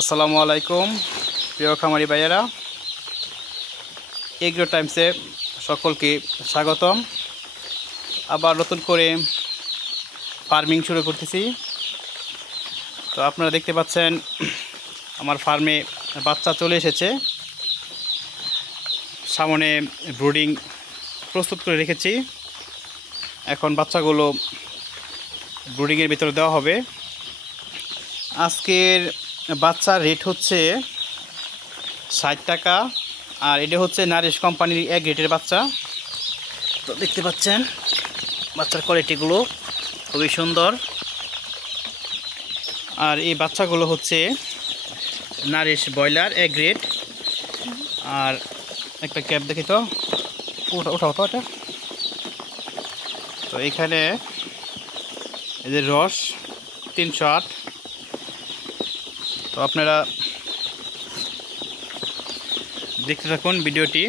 আসসালামু আলাইকুম প্রিয় খামারি ভাইয়েরা, এগ্রো টাইমসে সকলকে স্বাগতম। আবার নতুন করে ফার্মিং শুরু করতেছি। তো আপনারা দেখতে পাচ্ছেন আমার ফার্মে বাচ্চা চলে এসেছে। সামনে ব্রুডিং প্রস্তুত করে রেখেছি। এখন বাচ্চাগুলো ব্রুডিংয়ের ভিতরে দেওয়া হবে। আজকের বাচ্চার রেট হচ্ছে 60 টাকা, আর এটা হচ্ছে নারিশ কোম্পানির এক রেটের বাচ্চা। তো দেখতে পাচ্ছেন বাচ্চার কোয়ালিটিগুলো খুবই সুন্দর। আর এই বাচ্চাগুলো হচ্ছে নারিশ ব্রয়লার এক গ্রেড। আর একটা ক্যাপ দেখি তো, ওঠাও তো এটা। তো এখানে এদের রস 308। তো আপনারা দেখতে থাকুন ভিডিওটি।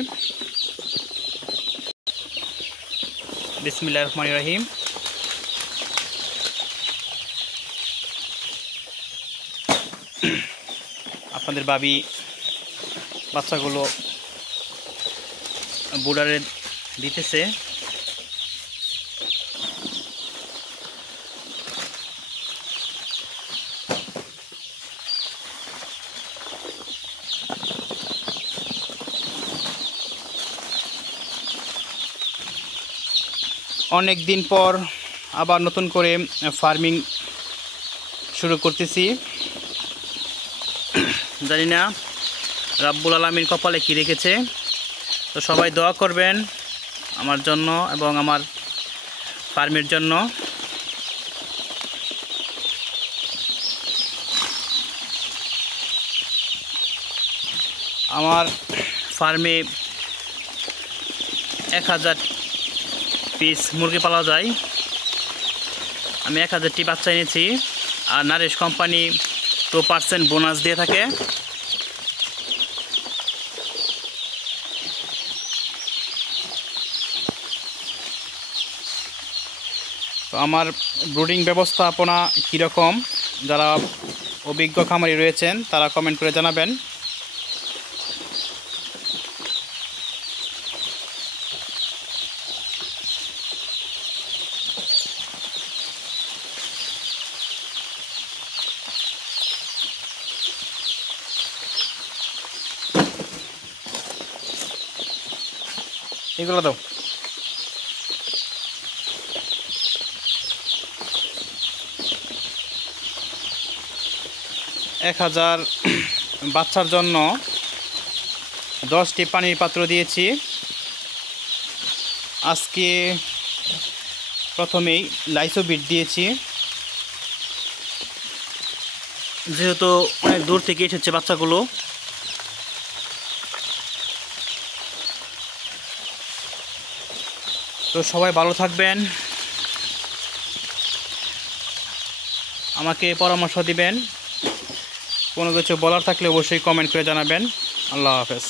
বিসমিল্লাহির রহমানির রহিম। আপনাদের ভাবি বাচ্চাগুলো বুডারে দিতেছে। অনেক দিন পর আবার নতুন করে ফার্মিং শুরু করতেছি। জানি না রাব্বুল আলামিন কপালে কী রেখেছে। তো সবাই দোয়া করবেন আমার জন্য এবং আমার ফার্মের জন্য। আমার ফার্মে 1000 পিস মুরগি পালা যায়। আমি 1000টি বাচ্চা এনেছি। আর নারিশ কোম্পানি 2% বোনাস দিয়ে থাকে। তো আমার ব্রুডিং ব্যবস্থাপনা কীরকম, যারা অভিজ্ঞ খামারি রয়েছেন তারা কমেন্ট করে জানাবেন। এগুলো দাও। এক 1000 বাচ্চার জন্য 10টি পানির পাত্র দিয়েছি। আজকে প্রথমেই লাইসোবিট দিয়েছি, যেহেতু অনেক দূর থেকে এসেছে বাচ্চাগুলো। তো সবাই ভালো থাকবেন, আমাকে পরামর্শ দিবেন। কোনো কিছু বলার থাকলে অবশ্যই কমেন্ট করে জানাবেন। আল্লাহ হাফেজ।